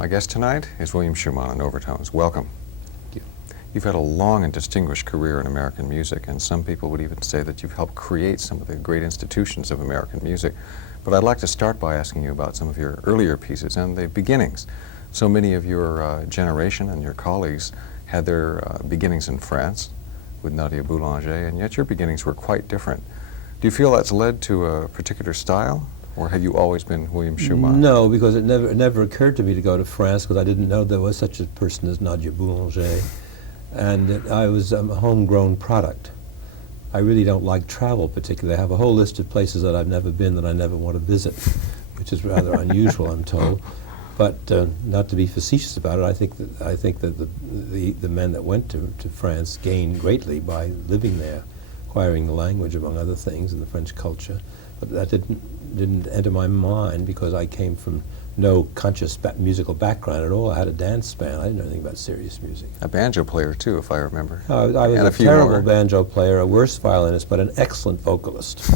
My guest tonight is William Schuman on Overtones. Welcome. Thank you. You've had a long and distinguished career in American music, and some people would even say that you've helped create some of the great institutions of American music. But I'd like to start by asking you about some of your earlier pieces and the beginnings. So many of your generation and your colleagues had their beginnings in France with Nadia Boulanger, and yet your beginnings were quite different. Do you feel that's led to a particular style, or have you always been William Schuman? No, because it never occurred to me to go to France, because I didn't know there was such a person as Nadia Boulanger, and I was a homegrown product. I really don't like travel particularly. I have a whole list of places that I've never been that I never want to visit, which is rather unusual, I'm told. But not to be facetious about it, I think that the men that went to France gained greatly by living there, acquiring the language among other things and the French culture. But that didn't enter my mind because I came from no conscious musical background at all. I had a dance band. I didn't know anything about serious music. A banjo player too, if I remember. I was a terrible banjo player, a worse violinist, but an excellent vocalist.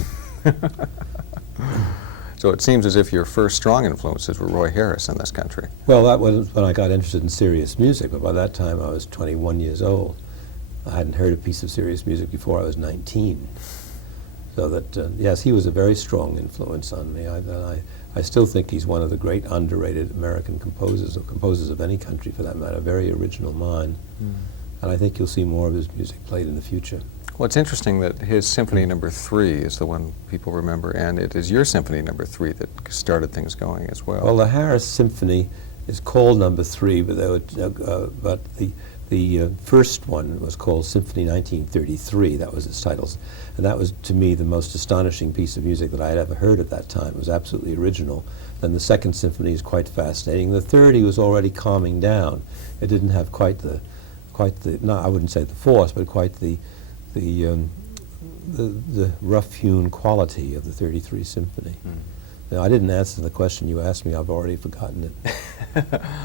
So it seems as if your first strong influences were Roy Harris in this country. Well, that was when I got interested in serious music, but by that time I was 21 years old. I hadn't heard a piece of serious music before I was 19. So that, yes, he was a very strong influence on me. I still think he's one of the great underrated American composers, or composers of any country for that matter, a very original mind. And I think you'll see more of his music played in the future. Well, it's interesting that his Symphony No. 3 is the one people remember, and it is your Symphony No. 3 that started things going as well. Well, the Harris Symphony is called No. 3, but the first one was called Symphony 1933. That was its title. And that was, to me, the most astonishing piece of music that I had ever heard at that time. It was absolutely original. Then the second symphony is quite fascinating. The third, he was already calming down. It didn't have quite the no, I wouldn't say the force, but quite the rough-hewn quality of the 33 Symphony. Now, I didn't answer the question you asked me. I've already forgotten it.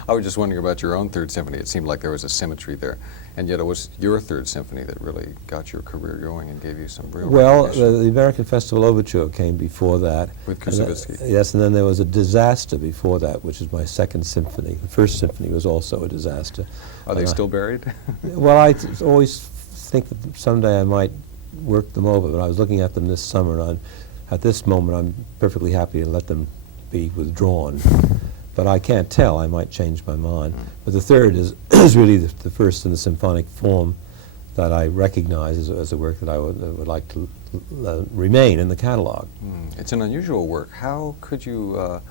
I was just wondering about your own Third Symphony. It seemed like there was a symmetry there, and yet it was your Third Symphony that really got your career going and gave you some real recognition. The American Festival Overture came before that. With Kusevitsky. Yes, and then there was a disaster before that, which is my second symphony. The first symphony was also a disaster. Are they still buried? Well, I always think that someday I might work them over, but I was looking at them this summer, and at this moment I'm perfectly happy to let them be withdrawn. But I can't tell. I might change my mind. But the third is really the first in the symphonic form that I recognize as a work that I would like to remain in the catalog. It's an unusual work. How could you,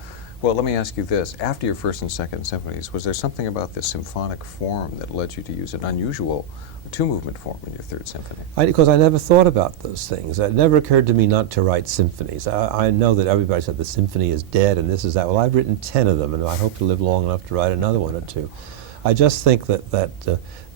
well, let me ask you this. After your first and second symphonies, was there something about the symphonic form that led you to use an unusual two-movement form in your Third Symphony? Because I never thought about those things. It never occurred to me not to write symphonies. I know that everybody said the symphony is dead and this is that. Well, I've written 10 of them, and I hope to live long enough to write another one or two. I just think that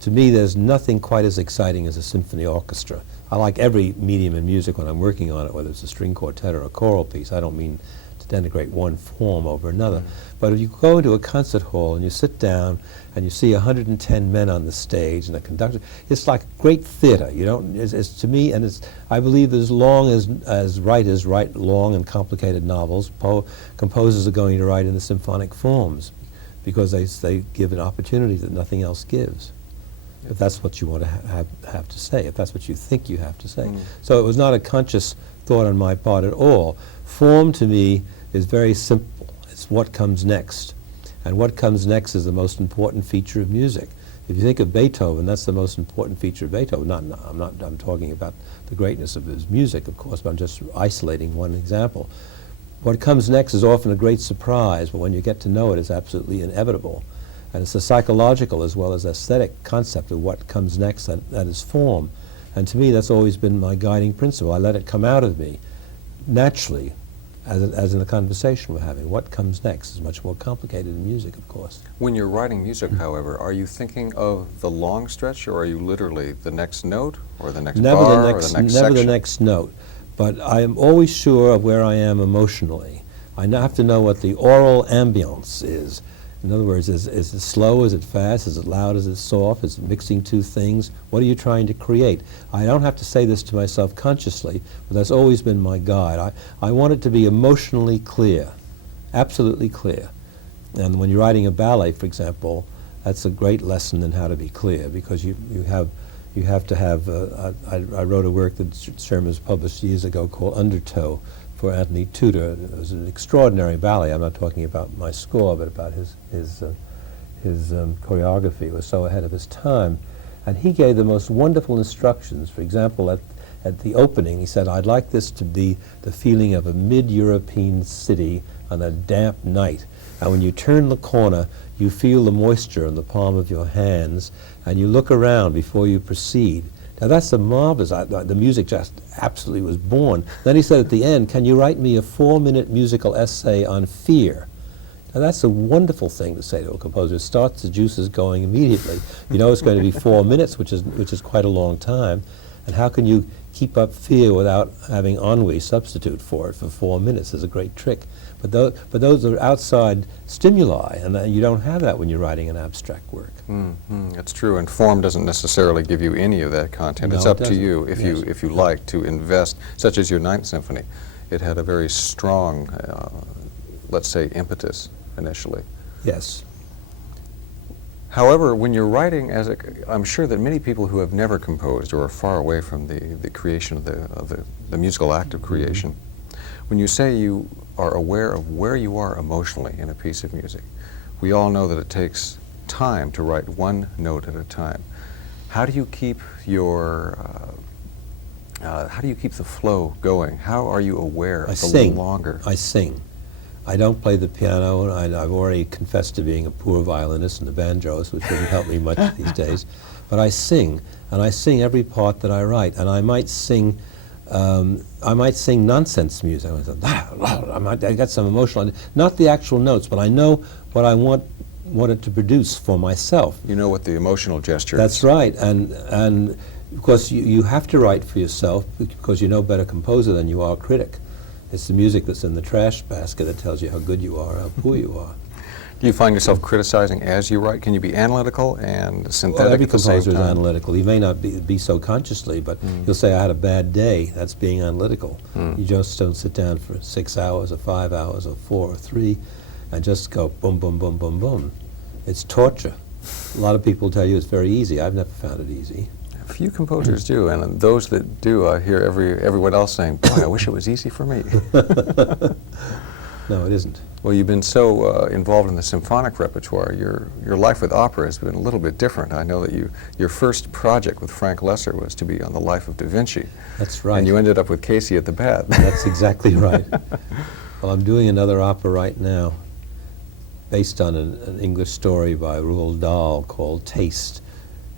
to me there's nothing quite as exciting as a symphony orchestra. I like every medium in music when I'm working on it, whether it's a string quartet or a choral piece. I don't mean to denigrate one form over another. But if you go into a concert hall and you sit down and you see 110 men on the stage and a conductor, it's like great theater. You don't, it's to me, and I believe as long as writers write long and complicated novels, composers are going to write in the symphonic forms because they give an opportunity that nothing else gives. If that's what you want to have to say, if that's what you think you have to say. So it was not a conscious thought on my part at all. Form to me is very simple. It's what comes next. And what comes next is the most important feature of music. If you think of Beethoven, that's the most important feature of Beethoven. I'm talking about the greatness of his music, of course, but I'm just isolating one example. What comes next is often a great surprise, but when you get to know it, it's absolutely inevitable. And it's a psychological as well as aesthetic concept of what comes next that is form. And to me, that's always been my guiding principle. I let it come out of me naturally, as in the conversation we're having. What comes next is much more complicated in music, of course. When you're writing music, however, are you thinking of the long stretch, or are you literally the next note, or the next bar, or the next section? Never the next note. But I am always sure of where I am emotionally. I have to know what the aural ambience is. In other words, is it slow, is it fast, is it loud, is it soft, is it mixing two things? What are you trying to create? I don't have to say this to myself consciously, but that's always been my guide. I want it to be emotionally clear, absolutely clear. And when you're writing a ballet, for example, that's a great lesson in how to be clear, because you have to have, I wrote a work that Schirmer's published years ago called Undertow for Anthony Tudor. It was an extraordinary ballet. I'm not talking about my score, but about his choreography. It was so ahead of his time. And he gave the most wonderful instructions. For example, at the opening, he said, I'd like this to be the feeling of a mid-European city on a damp night. And when you turn the corner, you feel the moisture in the palm of your hands, and you look around before you proceed. Now that's a marvelous, the music just absolutely was born. Then he said at the end, can you write me a 4-minute musical essay on fear? Now that's a wonderful thing to say to a composer. It starts the juices going immediately. You know it's going to be 4 minutes, which is quite a long time. And how can you keep up fear without having ennui substitute for it for 4 minutes is a great trick. But those are outside stimuli, and you don't have that when you're writing an abstract work. That's true, and form doesn't necessarily give you any of that content. No, it's up it to you doesn't. if you like to invest, such as your Ninth Symphony. It had a very strong, let's say, impetus initially. Yes. However, when you're writing, I'm sure that many people who have never composed or are far away from the creation of the musical act of creation, when you say you are aware of where you are emotionally in a piece of music, we all know that it takes time to write one note at a time. How do you keep your how do you keep the flow going? How are you aware of the longer? I sing. I don't play the piano, and I've already confessed to being a poor violinist in the banjos, which wouldn't help me much these days. But I sing, and I sing every part that I write, and I might sing nonsense music. I got some emotional, not the actual notes, but I know what I want it to produce for myself. You know what the emotional gesture is. That's right, and of course you have to write for yourself because you're no better composer than you are critic. It's the music that's in the trash basket that tells you how good you are, how poor you are. Do you find yourself criticizing as you write? Can you be analytical and synthetic Well, every at the same composer is time? analytical. He may not be so consciously, but he'll say, I had a bad day. That's being analytical. You just don't sit down for 6 hours or 5 hours or 4 or 3 and just go boom, boom, boom, boom, boom. It's torture. A lot of people tell you it's very easy. I've never found it easy. Few composers do, and those that do, I hear everyone else saying, boy, I wish it was easy for me. No, it isn't. Well, you've been so involved in the symphonic repertoire. Your life with opera has been a little bit different. I know that your first project with Frank Lesser was to be on the life of Da Vinci. That's right. And you ended up with Casey at the bat. That's exactly right. Well, I'm doing another opera right now based on an English story by Roald Dahl called Taste.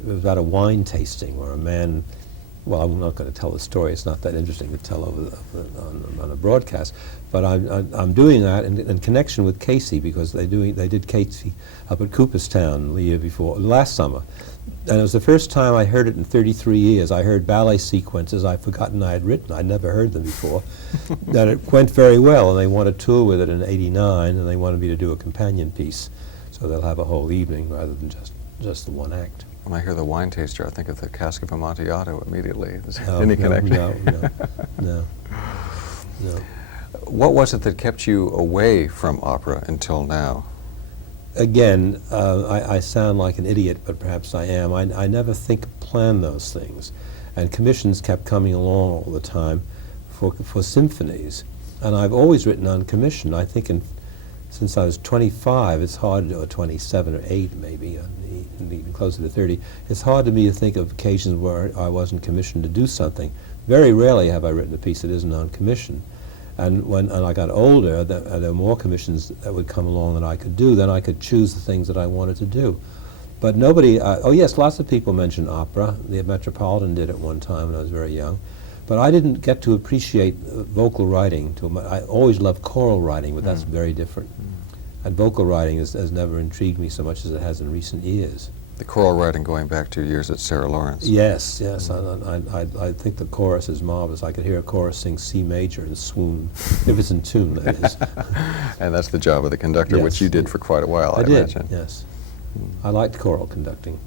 It was about a wine tasting where a man, well, I'm not going to tell the story. It's not that interesting to tell on a broadcast. But I'm doing that in connection with Casey, because they did Casey up at Cooperstown the year before, last summer. And it was the first time I heard it in 33 years. I heard ballet sequences I'd forgotten I had written. I'd never heard them before. And it went very well, and they want to tour with it in '89, and they wanted me to do a companion piece. So they'll have a whole evening rather than just the one act. When I hear the wine taster, I think of the cask of Amontillado immediately. Is there No, any connection? No. What was it that kept you away from opera until now? Again, I sound like an idiot, but perhaps I am. I never plan those things. And commissions kept coming along all the time for symphonies. And I've always written on commission. I think since I was 25, it's hard, or 27 or 8 maybe, and even closer to 30, it's hard to me to think of occasions where I wasn't commissioned to do something. Very rarely have I written a piece that isn't on commission. And when I got older, there were more commissions that would come along that I could do. Then I could choose the things that I wanted to do. But nobody, oh yes, lots of people mention opera. The Metropolitan did at one time when I was very young. But I didn't get to appreciate vocal writing too much. I always loved choral writing, but that's very different. And vocal writing has never intrigued me so much as it has in recent years. The choral writing going back to your years at Sarah Lawrence. Yes. I think the chorus is marvelous. I could hear a chorus sing C major and swoon, if it's in tune, that is. And that's the job of the conductor, Yes. which you did for quite a while, I did, imagine. yes. I liked choral conducting.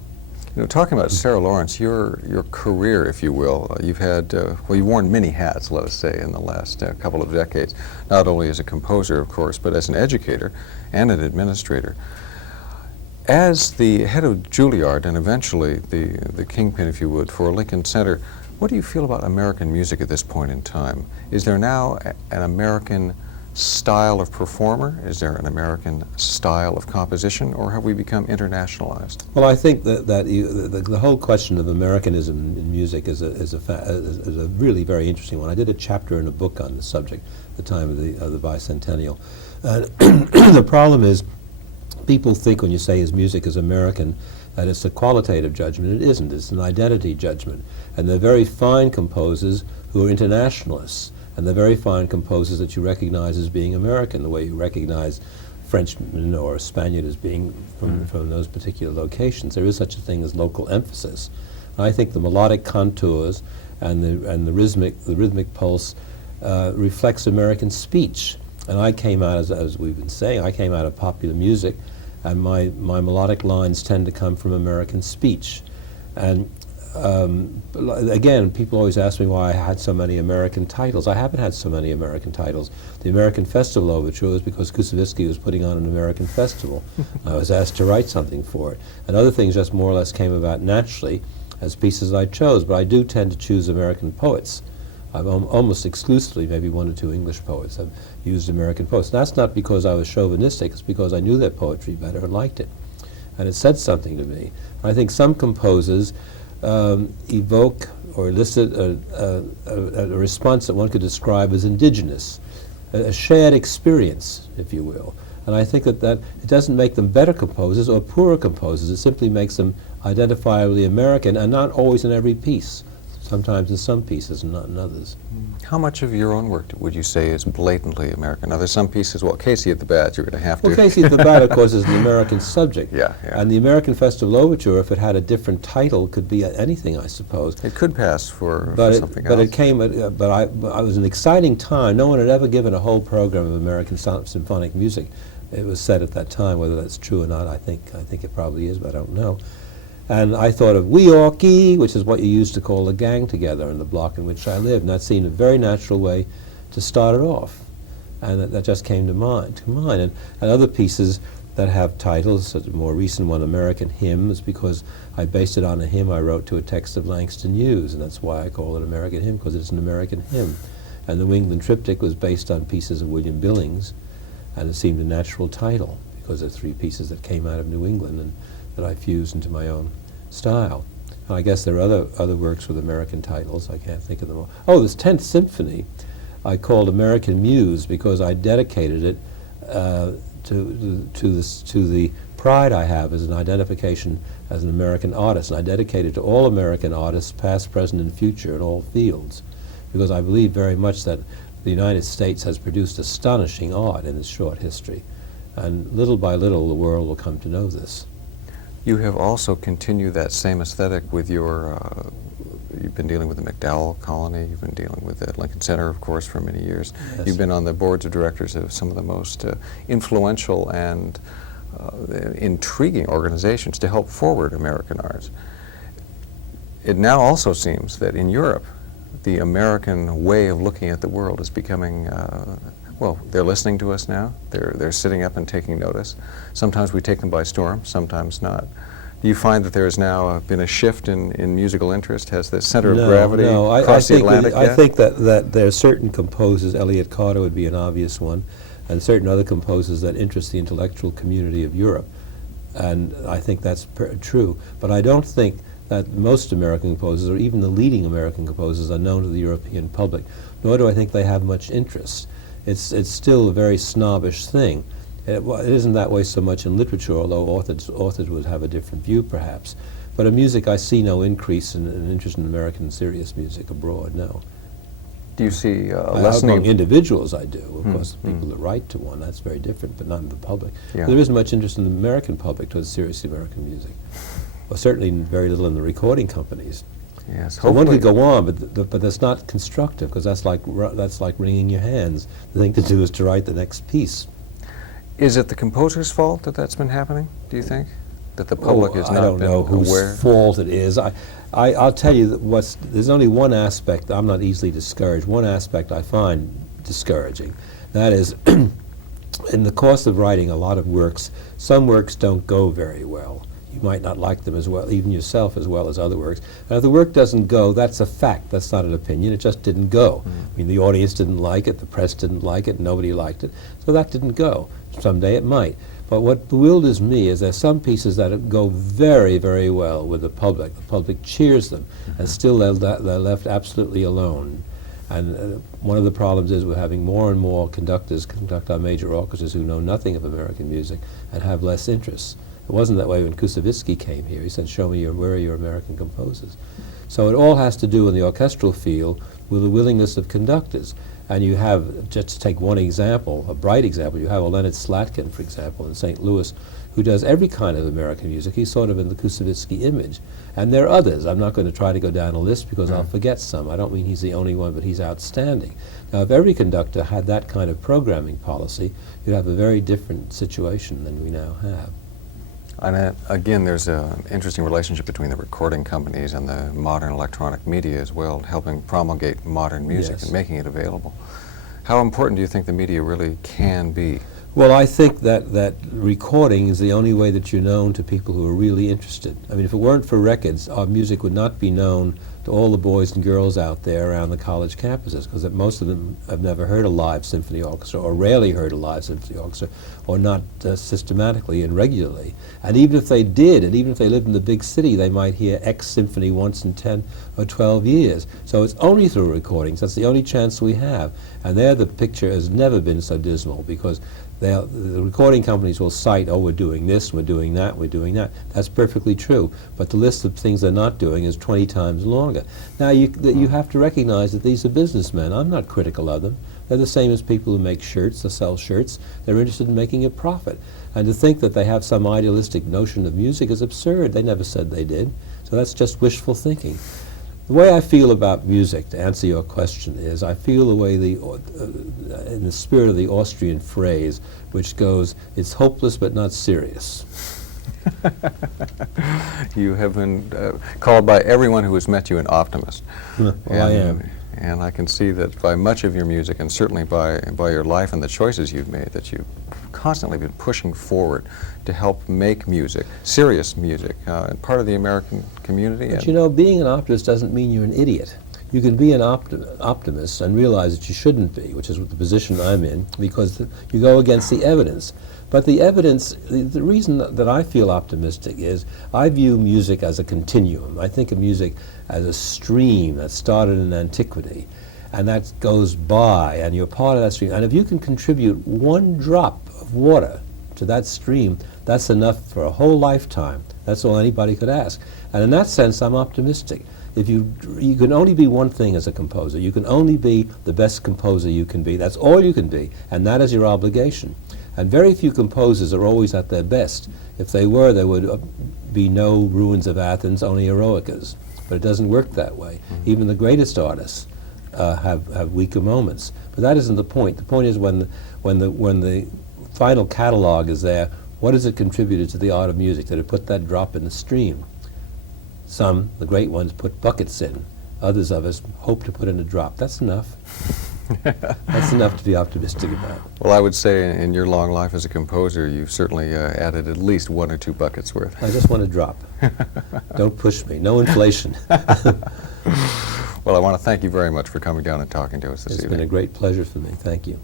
You know, talking about Sarah Lawrence, your career, if you will, you've had, well, you've worn many hats, let us say, in the last couple of decades, not only as a composer, of course, but as an educator and an administrator. As the head of Juilliard and eventually the kingpin, if you would, for Lincoln Center, what do you feel about American music at this point in time? Is there now an American style of performer? Is there an American style of composition, or have we become internationalized? Well, I think that the whole question of Americanism in music is a really very interesting one. I did a chapter in a book on the subject at the time of the bicentennial. The problem is, people think when you say his music is American, that it's a qualitative judgment. It isn't. It's an identity judgment. And they're very fine composers who are internationalists. And they're very fine composers that you recognize as being American, the way you recognize Frenchman or a Spaniard as being from those particular locations. There is such a thing as local emphasis. And I think the melodic contours and the rhythmic pulse reflects American speech. And I came out, as we've been saying, I came out of popular music, and my melodic lines tend to come from American speech. And again, people always ask me why I had so many American titles. I haven't had so many American titles. The American Festival Overture was because Kusevitsky was putting on an American festival. I was asked to write something for it. And other things just more or less came about naturally as pieces I chose, but I do tend to choose American poets. I've almost exclusively, maybe one or two English poets, have used American poets. That's not because I was chauvinistic, it's because I knew their poetry better and liked it. And it said something to me. I think some composers evoke or elicit a response that one could describe as indigenous, a shared experience, if you will. And I think that it doesn't make them better composers or poorer composers. It simply makes them identifiably American, and not always in every piece. Sometimes in some pieces and not in others. How much of your own work would you say is blatantly American? Now, there's some pieces, well, Casey at the Bat, you're going to have to... Well, Casey at the Bat, of course, is an American subject. Yeah. And the American Festival Overture, if it had a different title, could be anything, I suppose. It could pass for something else. But it came, I was an exciting time. No one had ever given a whole program of American symphonic music. It was said at that time. Whether that's true or not, I think it probably is, but I don't know. And I thought of Weehawkee, which is what you used to call a gang together in the block in which I lived. And that seemed a very natural way to start it off. And that just came to mind. And other pieces that have titles, such a more recent one, American Hymn, is because I based it on a hymn I wrote to a text of Langston Hughes, and that's why I call it American Hymn, because it's an American hymn. And the New England Triptych was based on pieces of William Billings, and it seemed a natural title, because they're three pieces that came out of New England and that I fused into my own style. And I guess there are other works with American titles. I can't think of them all. Oh, this 10th Symphony I called American Muse because I dedicated it to the pride I have as an identification as an American artist. And I dedicate it to all American artists, past, present, and future, in all fields, because I believe very much that the United States has produced astonishing art in its short history. And little by little, the world will come to know this. You have also continued that same aesthetic with your, you've been dealing with the MacDowell Colony, you've been dealing with the Lincoln Center, of course, for many years. Yes. You've been on the boards of directors of some of the most influential and intriguing organizations to help forward American arts. It now also seems that in Europe, the American way of looking at the world is becoming well, they're listening to us now. They're sitting up and taking notice. Sometimes we take them by storm, sometimes not. Do you find that there has now been a shift in musical interest? Has the center of gravity crossed the Atlantic yet? I think that there are certain composers, Elliott Carter would be an obvious one, and certain other composers that interest the intellectual community of Europe. And I think that's true. But I don't think that most American composers, or even the leading American composers, are known to the European public, nor do I think they have much interest. It's still a very snobbish thing. It isn't that way so much in literature, although authors would have a different view, perhaps. But in music, I see no increase in interest in American serious music abroad, no. Do you see among individuals, I do. Of course, people that write to one, that's very different, but not in the public. Yeah. There isn't much interest in the American public towards serious American music. Well, certainly very little in the recording companies. Yes, so one could go on, but that's not constructive, because that's like wringing your hands. The thing to do is to write the next piece. Is it the composer's fault that that's been happening, do you think? that the public is I not don't been know whose aware? fault it is. I'll tell you that there's only one aspect. I'm not easily discouraged. One aspect I find discouraging. That is, in the course of writing a lot of works, some works don't go very well. You might not like them as well, even yourself, as well as other works. And if the work doesn't go, that's a fact. That's not an opinion. It just didn't go. I mean, the audience didn't like it, the press didn't like it, nobody liked it. So that didn't go. Someday it might. But what bewilders me is there's some pieces that go very, very well with the public. The public cheers them, and still they're left absolutely alone. And one of the problems is we're having more and more conductors conduct our major orchestras who know nothing of American music and have less interest. It wasn't that way when Kusevitsky came here. He said, show me where are your American composers. So it all has to do in the orchestral field with the willingness of conductors. And you have, just to take one example, a bright example, you have a Leonard Slatkin, for example, in St. Louis, who does every kind of American music. He's sort of in the Kusevitsky image. And there are others. I'm not going to try to go down a list because I'll forget some. I don't mean he's the only one, but he's outstanding. Now, if every conductor had that kind of programming policy, you'd have a very different situation than we now have. And again, there's an interesting relationship between the recording companies and the modern electronic media as well, helping promulgate modern music and making it available. How important do you think the media really can be? Well, I think that recording is the only way that you're known to people who are really interested. I mean, if it weren't for records, our music would not be known to all the boys and girls out there around the college campuses, because most of them have never heard a live symphony orchestra, or rarely heard a live symphony orchestra, or not systematically and regularly. And even if they did, and even if they lived in the big city, they might hear X symphony once in 10 or 12 years. So it's only through recordings. That's the only chance we have. And there the picture has never been so dismal, because the recording companies will cite, oh, we're doing this, we're doing that, we're doing that. That's perfectly true. But the list of things they're not doing is 20 times longer. Now, you have to recognize that these are businessmen. I'm not critical of them. They're the same as people who make shirts, or sell shirts. They're interested in making a profit. And to think that they have some idealistic notion of music is absurd. They never said they did. So that's just wishful thinking. The way I feel about music, to answer your question, is I feel the way in the spirit of the Austrian phrase, which goes, it's hopeless but not serious. You have been called by everyone who has met you an optimist. Well, I am. And I can see that by much of your music, and certainly by your life and the choices you've made, that you've constantly been pushing forward to help make music, serious music, and part of the American community. But you know, being an optimist doesn't mean you're an idiot. You can be an optimist and realize that you shouldn't be, which is the position I'm in, because you go against the evidence. But the evidence, the reason that I feel optimistic is I view music as a continuum. I think of music as a stream that started in antiquity, and that goes by, and you're part of that stream. And if you can contribute one drop of water to that stream, that's enough for a whole lifetime. That's all anybody could ask. And in that sense, I'm optimistic. If you can only be one thing as a composer. You can only be the best composer you can be. That's all you can be, and that is your obligation. And very few composers are always at their best. If they were, there would be no Ruins of Athens, only Eroicas. But it doesn't work that way. Even the greatest artists have weaker moments. But that isn't the point. The point is when the final catalog is there, what has it contributed to the art of music? Did it put that drop in the stream? Some, the great ones, put buckets in. Others of us hope to put in a drop. That's enough. That's enough to be optimistic about. Well, I would say in your long life as a composer, you've certainly added at least 1 or 2 buckets worth. I just want to drop. Don't push me. No inflation. Well, I want to thank you very much for coming down and talking to us this evening. It's been a great pleasure for me. Thank you.